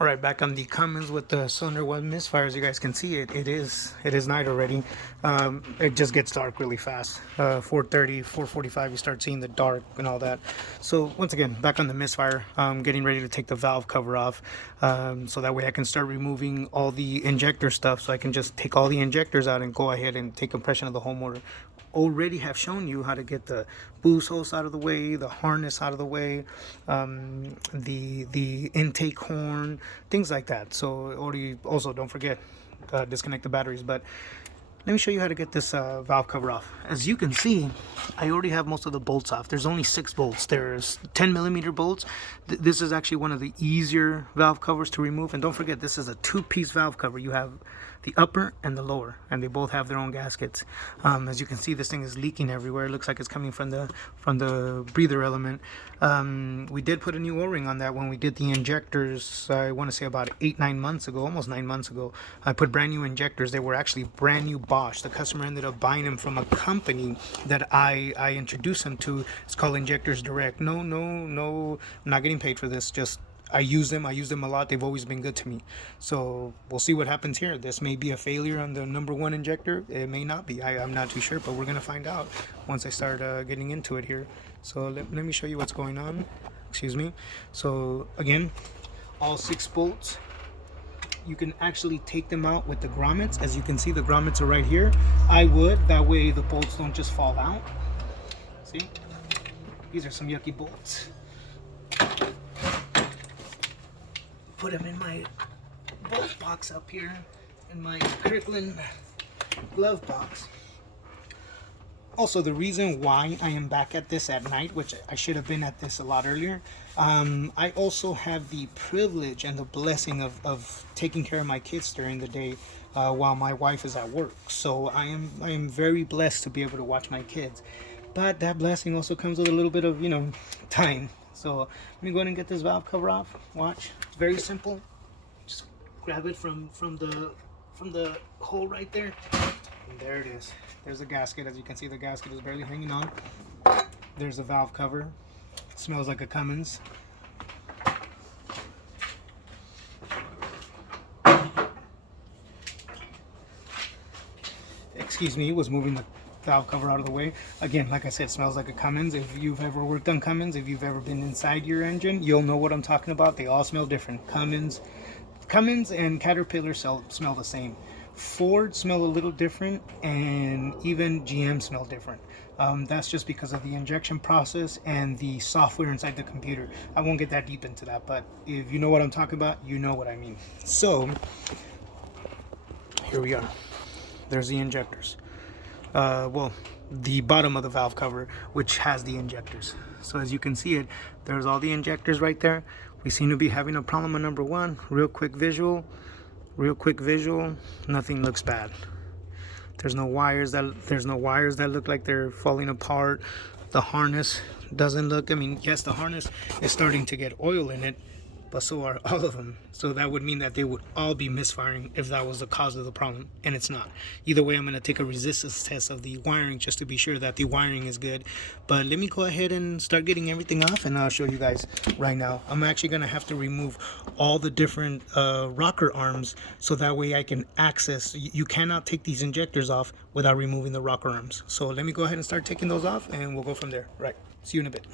All right, back on the Cummins with the cylinder one Missfire. As you guys can see, it is night already. It just gets dark really fast. 4:30, 4:45, you start seeing the dark and all that. So once again, back on the Missfire, getting ready to take the valve cover off, so that way I can start removing all the injector stuff. So I can just take all the injectors out and go ahead and take compression of the whole motor. Already have shown you how to get the boost hose out of the way, the harness out of the way, the intake horn, things like that. So already, also don't forget, disconnect the batteries. But let me show you how to get this valve cover off. As you can see, I already have most of the bolts off. There's only 6 bolts. There's 10mm bolts. This is actually one of the easier valve covers to remove. And don't forget, this is a 2-piece valve cover. You have the upper and the lower, and they both have their own gaskets. As you can see, this thing is leaking everywhere. It looks like it's coming from the breather element. We did put a new O-ring on that when we did the injectors. I want to say about 8-9 months ago, almost 9 months ago. I put brand new injectors. They were actually brand new Bosch. The customer ended up buying them from a company that I introduced him to. It's called Injectors Direct. No, I'm not getting paid for this. Just I use them a lot. They've always been good to me. So we'll see what happens here. This may be a failure on the #1 injector. It may not be. I'm not too sure, but we're gonna find out once I start getting into it here. So let me show you what's going on. Excuse me. So again, all 6 bolts. You can actually take them out with the grommets. As you can see, the grommets are right here. I would, that way the bolts don't just fall out. See? These are some yucky bolts. Put them in my bolt box up here, in my Kirkland glove box. Also, the reason why I am back at this at night, which I should have been at this a lot earlier, I also have the privilege and the blessing of taking care of my kids during the day while my wife is at work. So I am very blessed to be able to watch my kids. But that blessing also comes with a little bit of, time. So let me go ahead and get this valve cover off. Watch. It's very simple. Just grab it from the hole right there. And there it is. There's the gasket. As you can see, the gasket is barely hanging on. There's the valve cover. It smells like a Cummins. Excuse me, was moving the valve cover out of the way. Again, like I said, it smells like a Cummins. If you've ever worked on Cummins, if you've ever been inside your engine, you'll know what I'm talking about. They all smell different. Cummins and Caterpillar smell the same. Ford smell a little different, and even GM smell different. That's just because of the injection process and the software inside the computer. I won't get that deep into that, but if you know what I'm talking about, you know what I mean. So here we are. There's the injectors. Well, the bottom of the valve cover, which has the injectors. So as you can see it, there's all the injectors right there. We seem to be having a problem on #1. Real quick visual. Nothing looks bad. There's no wires that look like they're falling apart. The harness doesn't look, yes, the harness is starting to get oil in it, but so are all of them. So that would mean that they would all be misfiring if that was the cause of the problem, and it's not. Either way, I'm going to take a resistance test of the wiring just to be sure that the wiring is good. But let me go ahead and start getting everything off, and I'll show you guys right now. I'm actually going to have to remove all the different rocker arms, so that way I can access. You cannot take these injectors off without removing the rocker arms. So let me go ahead and start taking those off, and we'll go from there. Right, see you in a bit.